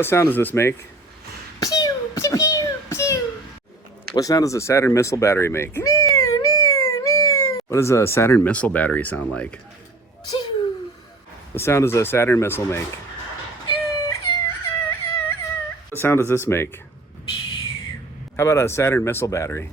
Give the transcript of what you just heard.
what sound does this make? Pew, pew, pew, pew. What sound does a Saturn missile battery make? What does a Saturn missile battery sound like? Pew. What sound does a Saturn missile make? What sound does this make? How about a Saturn missile battery?